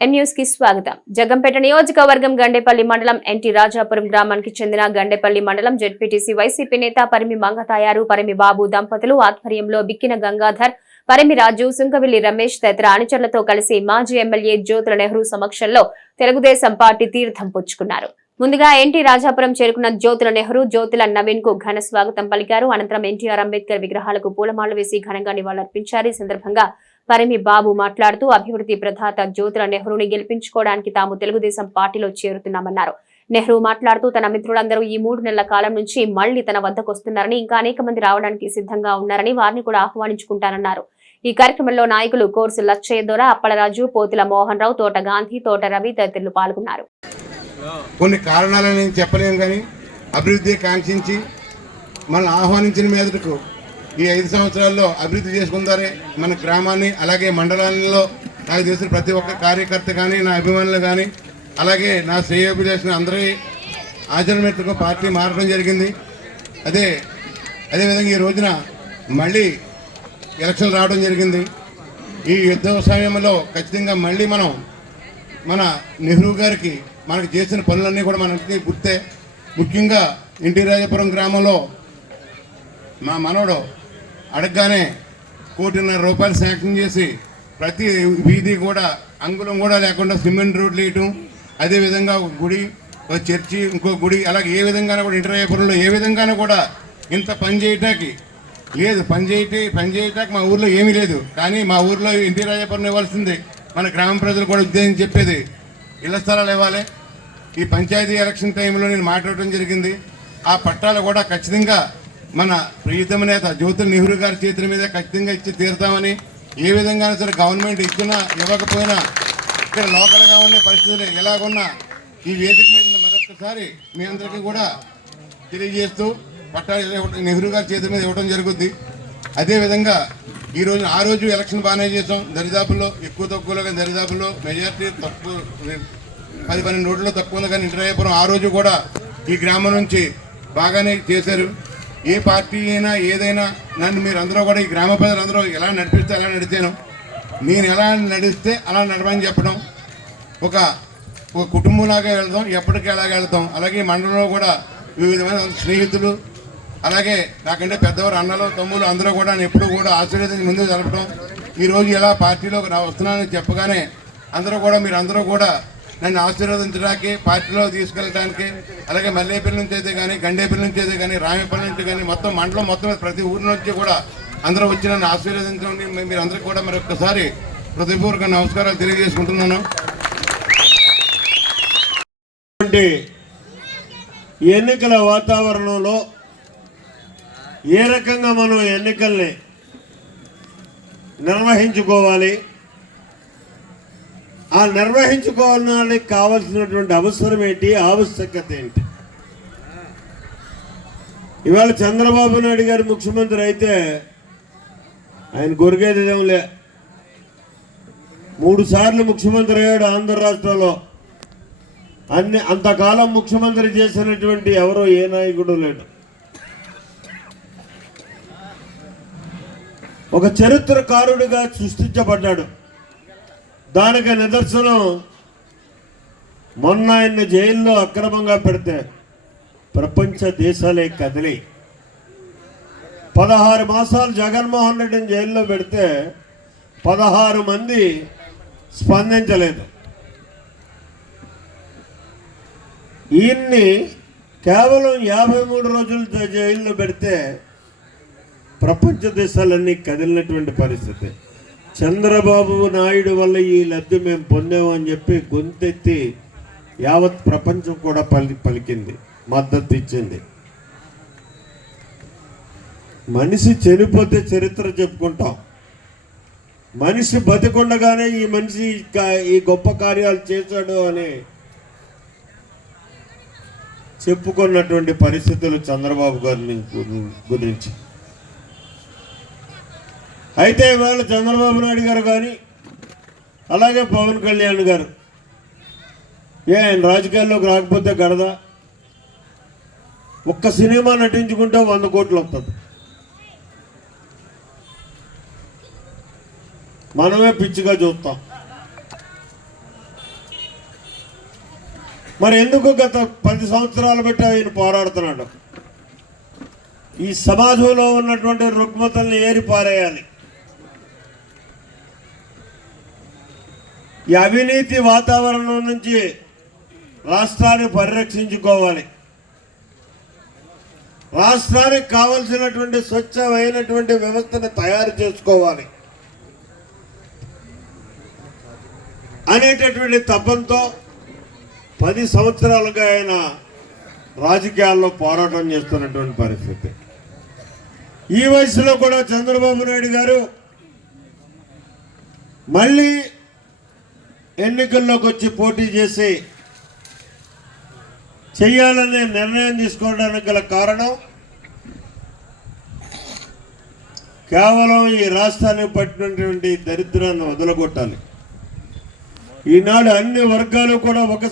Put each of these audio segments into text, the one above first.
News కి స్వాగతం. జగంపేట నియోజకవర్గం గండేపల్లి మండలం ఎన్టీ రాజాపురం గ్రామానికి చెందిన గండేపల్లి మండలం జెడ్పీటీసీ వైసీపీ నేత పరిమి మంగతాయారు, పరిమి బాబు దంపతులు ఆధ్వర్యంలో బిక్కిన గంగాధర్, పరిమి రాజు, సుంకవిల్లి రమేష్ తదితర అనుచరులతో కలిసి మాజీ ఎమ్మెల్యే జ్యోతుల నెహ్రూ సమక్షంలో తెలుగుదేశం పార్టీ తీర్థం పుచ్చుకున్నారు. ముందుగా ఎన్టీ రాజాపురం చేరుకున్న జ్యోతుల నెహ్రూ, జ్యోతుల నవీన్ కు ఘన స్వాగతం పలికారు. అనంతరం ఎన్టీఆర్, అంబేద్కర్ విగ్రహాలకు పూలమాలలు వేసి ఘనంగా నివాళులర్పించారు. ఈ సందర్భంగా పరిమి బాబు మాట్లాడుతూ అభివృద్ధి ప్రదాత జ్యోతుల నెహ్రూని గెలిపించుకోవడానికి తాము తెలుగుదేశం పార్టీలో చేరుతున్నామన్నారు. నెహ్రూ మాట్లాడుతూ తన మిత్రులందరూ ఈ 3 నెలల కాలం నుంచి మళ్లీ తన వద్దకు వస్తున్నారని, ఇంకా అనేక మంది రావడానికి సిద్ధంగా ఉన్నారని, వారిని కూడా ఆహ్వానించుకుంటారన్నారు. ఈ కార్యక్రమంలో నాయకులు కోర్సు లచ్చయ్య దొర, అప్పలరాజు, పోతుల మోహన్ రావు, తోట గాంధీ, తోట రవి తదితరులు పాల్గొన్నారు. కొన్ని కారణాలను నేను చెప్పలేను కానీ అభివృద్ధి కాంక్షించి మనల్ని ఆహ్వానించిన మీదకు ఈ 5 సంవత్సరాల్లో అభివృద్ధి చేసుకుందారే మన గ్రామాన్ని, అలాగే మండలాల్లో నాకు తెలిసిన ప్రతి ఒక్క కార్యకర్త కానీ, నా అభిమానులు కానీ, అలాగే నా శ్రేయోభిలాషులు అందరి ఆచరణ పార్టీ మారడం జరిగింది. అదేవిధంగా ఈ రోజున మళ్ళీ ఎలక్షన్లు రావడం జరిగింది. ఈ యుద్ధ సమయంలో ఖచ్చితంగా మళ్ళీ మనం మన నెహ్రూ గారికి మనకు చేసిన పనులన్నీ కూడా మనకి గుర్తే. ముఖ్యంగా ఎన్టీ రాజాపురం గ్రామంలో మా మనవడు అడగగానే ₹1.5 కోటి శాంక్షన్ చేసి ప్రతి వీధి కూడా అంగుళం కూడా లేకుండా సిమెంట్ రోడ్లు వేయటం, అదేవిధంగా ఒక గుడి, ఒక చర్చి, ఇంకో గుడి, అలాగే ఏ విధంగానూ కూడా ఎన్టీ రాజాపురంలో ఏ విధంగానూ కూడా ఇంత పని చేయటానికి లేదు. పని చేయటానికి మా ఊర్లో ఏమీ లేదు. కానీ మా ఊర్లో ఎన్టీ రాజాపురం ఇవ్వాల్సింది మన గ్రామ ప్రజలు కూడా ఉద్దేశం చెప్పేది ఇళ్ల స్థలాలు ఇవ్వాలి. ఈ పంచాయతీ ఎలక్షన్ టైంలో నేను మాట్లాడటం జరిగింది. ఆ పట్టాలు కూడా ఖచ్చితంగా మన ప్రియతమ నేత జ్యోతుల నెహ్రూ గారి చేతుల మీద ఖచ్చితంగా ఇచ్చి తీరుతామని, ఏ విధంగా సరే గవర్నమెంట్ ఇచ్చినా ఇవ్వకపోయినా ఇక్కడ లోకల్గా ఉండే పరిస్థితులు ఎలాగున్నా ఈ వేదిక మీద మరొకసారి మీ అందరికీ కూడా తెలియజేస్తూ పట్టాలు నెహ్రూ గారి చేతుల మీద ఇవ్వడం జరుగుద్ది. అదేవిధంగా ఆ రోజు ఎలక్షన్ బాగానే చేసాం. దరిదాపుల్లో ఎక్కువ తక్కువలో కానీ దరిదాపుల్లో మెజార్టీ తక్కువ 10-12 ఓట్లలో తక్కువ ఉంది. కానీ ఎన్టీ రాజాపురం ఆ రోజు కూడా ఈ గ్రామం నుంచి బాగానే చేశారు. ఏ పార్టీ అయినా ఏదైనా నన్ను మీరు అందరూ కూడా ఈ గ్రామ ప్రజలందరూ ఎలా నడిపిస్తే అలా నడిచాను. నేను ఎలా నడిస్తే అలా నడవని చెప్పడం, ఒక కుటుంబంలాగా వెళ్తాం, ఎప్పటికీ అలాగే వెళ్తాం. అలాగే మండలంలో కూడా వివిధమైన స్నేహితులు, అలాగే నాకంటే పెద్దవారు, అన్నలు, తమ్ముళ్ళు అందరూ కూడా ఎప్పుడు కూడా ఆశీర్వదించి ముందుకు జరపడం. ఈరోజు ఎలా పార్టీలోకి వస్తున్నానని చెప్పగానే మీరు అందరూ కూడా నన్ను ఆశీర్వదించడానికి, పార్టీలో తీసుకెళ్ళడానికి, అలాగే మల్లేపల్లి నుంచి అయితే కానీ, గండేపల్లి నుంచి అయితే కానీ, రామేపల్లి నుంచి కానీ, మొత్తం మండలం మొత్తం ప్రతి ఊరి నుంచి కూడా అందరూ వచ్చి నన్ను ఆశీర్వదించండి. మీరు అందరికీ కూడా మరొకసారి హృదయపూర్వక నమస్కారాలు తెలియజేసుకుంటున్నాను. ఎన్నికల వాతావరణంలో ఏ రకంగా మనం ఎన్నికల్ని నిర్వహించుకోవాలి, ఆ నిర్వహించుకోవడానికి కావాల్సినటువంటి అవసరం ఏంటి, ఆవశ్యకత ఏంటి? ఇవాళ చంద్రబాబు నాయుడు గారు ముఖ్యమంత్రి అయితే ఆయన గొరిగేదేంలే. 3 సార్లు ముఖ్యమంత్రి అయ్యాడు ఆంధ్ర రాష్ట్రంలో. అంతకాలం ముఖ్యమంత్రి చేసినటువంటి ఎవరో ఏ నాయకుడు లేడు. ఒక చరిత్రకారుడిగా సృష్టించబడ్డాడు. దానికి నిదర్శనం మొన్న ఆయన్ని జైల్లో అక్రమంగా పెడితే ప్రపంచ దేశాలే కదిలి 16 మాసాలు జగన్మోహన్ రెడ్డిని జైల్లో పెడితే 16 మంది స్పందించలేదు. ఈయన్ని కేవలం 53 రోజులు జైల్లో పెడితే ప్రపంచ దేశాలన్నీ కదిలినటువంటి పరిస్థితి. చంద్రబాబు నాయుడు వల్ల ఈ లబ్ధి మేము పొందామని చెప్పి గొంతెత్తి యావత్ ప్రపంచం కూడా పలికింది, మద్దతు ఇచ్చింది. మనిషి చనిపోతే చరిత్ర చెప్పుకుంటాం. మనిషి బతికుండగానే ఈ మనిషి ఈ గొప్ప కార్యాలు చేశాడు అని చెప్పుకున్నటువంటి పరిస్థితులు చంద్రబాబు గారి గురించి. అయితే ఇవాళ చంద్రబాబు నాయుడు గారు కానీ, అలాగే పవన్ కళ్యాణ్ గారు ఆయన రాజకీయాల్లోకి రాకపోతే గడదా? ఒక్క సినిమా నటించుకుంటే 100 కోట్లు వస్తుంది. మనమే పిచ్చిగా చూస్తాం. మరి ఎందుకు గత 10 సంవత్సరాలు బట్టి ఆయన పోరాడుతున్నాడు? ఈ సమాజంలో ఉన్నటువంటి రుగ్మతల్ని ఏరి పారేయాలి. ఈ అవినీతి వాతావరణం నుంచి రాష్ట్రాన్ని పరిరక్షించుకోవాలి. రాష్ట్రానికి కావలసినటువంటి స్వచ్ఛమైనటువంటి వ్యవస్థను తయారు చేసుకోవాలి అనేటటువంటి తపంతో 10 సంవత్సరాలుగా ఆయన రాజకీయాల్లో పోరాటం చేస్తున్నటువంటి పరిస్థితి. ఈ వయసులో కూడా చంద్రబాబు నాయుడు గారు మళ్ళీ ఎన్నికల్లోకి వచ్చి పోటీ చేసి చేయాలనే నిర్ణయం తీసుకోవడానికి గల కారణం కేవలం ఈ రాష్ట్రానికి పట్టినటువంటి దరిద్రాన్ని వదలగొట్టాలి. ఈనాడు అన్ని వర్గాలు కూడా ఒక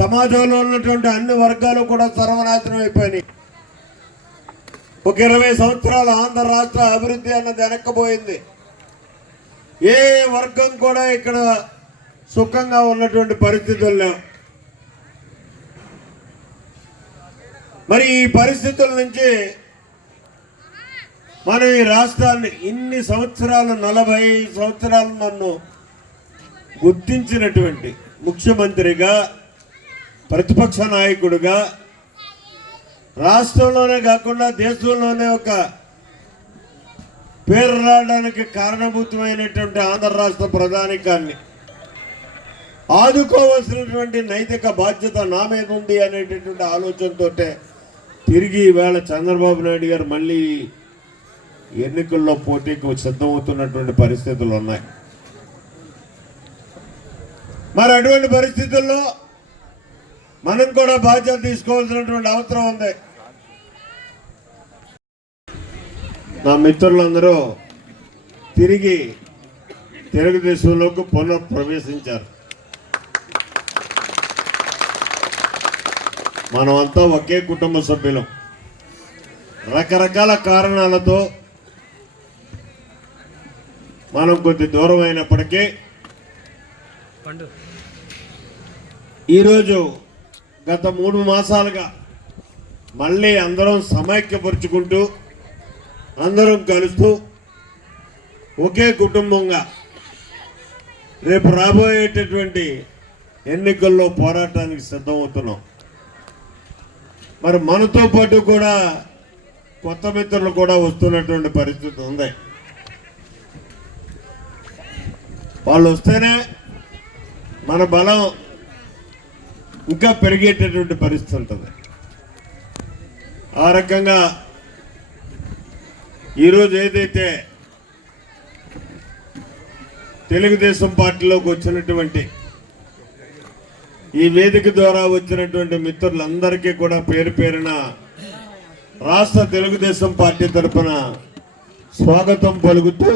సమాజంలో ఉన్నటువంటి అన్ని వర్గాలు కూడా సర్వనాశనం అయిపోయినాయి. ఒక 20 సంవత్సరాలు ఆంధ్ర రాష్ట్ర అభివృద్ధి అన్నది వెనక్కపోయింది. ఏ వర్గం కూడా ఇక్కడ సుఖంగా ఉన్నటువంటి పరిస్థితులు లేవు. మరి ఈ పరిస్థితుల నుంచి మనం ఈ రాష్ట్రాన్ని ఇన్ని సంవత్సరాలు 40 సంవత్సరాలు నన్ను గుర్తించినటువంటి ముఖ్యమంత్రిగా, ప్రతిపక్ష నాయకుడిగా, రాష్ట్రంలోనే కాకుండా దేశంలోనే ఒక పేరు రావడానికి కారణభూతమైనటువంటి ఆంధ్ర రాష్ట్ర ప్రధానికాన్ని ఆదుకోవాల్సినటువంటి నైతిక బాధ్యత నా మీద ఉంది అనేటటువంటి ఆలోచనతో తిరిగి ఈవేళ చంద్రబాబు నాయుడు గారు మళ్ళీ ఎన్నికల్లో పోటీకి సిద్ధమవుతున్నటువంటి పరిస్థితులు ఉన్నాయి. మరి అటువంటి పరిస్థితుల్లో మనం కూడా బాధ్యత తీసుకోవాల్సినటువంటి అవసరం ఉంది. నా మిత్రులందరూ తిరిగి తెలుగుదేశంలోకి పునఃప్రవేశించారు. మనమంతా ఒకే కుటుంబ సభ్యులం. రకరకాల కారణాలతో మనం కొద్ది దూరం అయినప్పటికీ ఈరోజు గత 3 మాసాలుగా మళ్ళీ అందరం సమైక్యపరుచుకుంటూ అందరం కలుస్తూ ఒకే కుటుంబంగా రేపు రాబోయేటటువంటి ఎన్నికల్లో పోరాటానికి సిద్ధమవుతున్నాం. మరి మనతో పాటు కూడా కొత్త మిత్రులు కూడా వస్తున్నటువంటి పరిస్థితి ఉంది. వాళ్ళు వస్తేనే మన బలం ఇంకా పెరిగేటటువంటి పరిస్థితి ఉంటుంది. ఆ రకంగా ఈరోజు ఏదైతే తెలుగుదేశం పార్టీలోకి వచ్చినటువంటి ఈ వేదిక ద్వారా వచ్చినటువంటి మిత్రులందరికీ కూడా పేరు పేరున రాష్ట్ర తెలుగుదేశం పార్టీ తరఫున స్వాగతం పలుకుతూ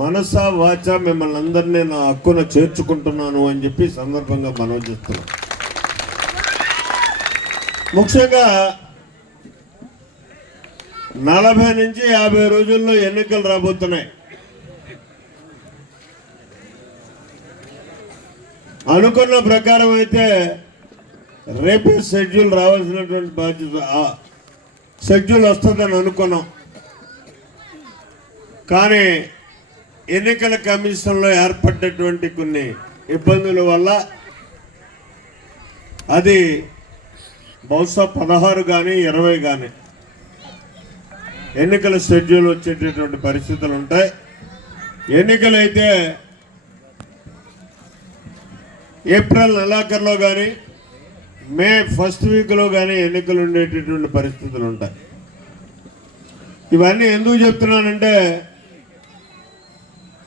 మనసా వాచ మిమ్మల్ని అందరినీ నా హక్కున చేర్చుకుంటున్నాను అని చెప్పి సందర్భంగా మనవి చేస్తున్నాం. ముఖ్యంగా 40 నుంచి 50 రోజుల్లో ఎన్నికలు రాబోతున్నాయి. అనుకున్న ప్రకారం అయితే రేపే షెడ్యూల్ రావాల్సినటువంటి బాధ్యత షెడ్యూల్ వస్తుందని అనుకున్నాం. కానీ ఎన్నికల కమిషన్లో ఏర్పడ్డటువంటి కొన్ని ఇబ్బందుల వల్ల అది బహుశా 16 కానీ 20 కానీ ఎన్నికల షెడ్యూల్ వచ్చేటటువంటి పరిస్థితులు ఉంటాయి. ఎన్నికలు అయితే ఏప్రిల్ నెలాఖరులో కానీ మే ఫస్ట్ వీక్లో కానీ ఎన్నికలు ఉండేటటువంటి పరిస్థితులు ఉంటాయి. ఇవన్నీ ఎందుకు చెప్తున్నానంటే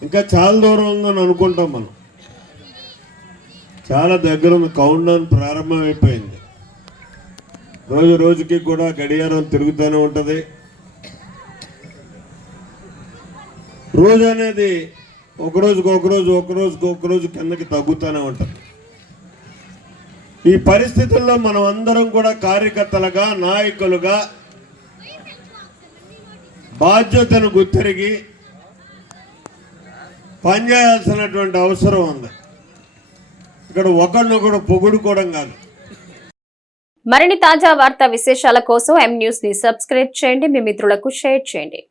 ఇంకా చాలా దూరం ఉందని అనుకుంటాం. మనం చాలా దగ్గర ఉంది. కౌంట్ డౌన్ ప్రారంభమైపోయింది. రోజు రోజుకి కూడా గడియారం తిరుగుతూనే ఉంటుంది. రోజు అనేది ఒకరోజు కిందకి తగ్గుతూనే ఉంటుంది. ఈ పరిస్థితుల్లో మనం అందరం కూడా కార్యకర్తలుగా, నాయకులుగా బాధ్యతను గుర్తిరిగి పనిచేయాల్సినటువంటి అవసరం ఉంది. ఇక్కడ ఒకరినొకరు పొగుడుకోవడం కాదు. మరిన్ని తాజా వార్తా విశేషాల కోసం M News ని సబ్స్క్రైబ్ చేయండి, మీ మిత్రులకు షేర్ చేయండి.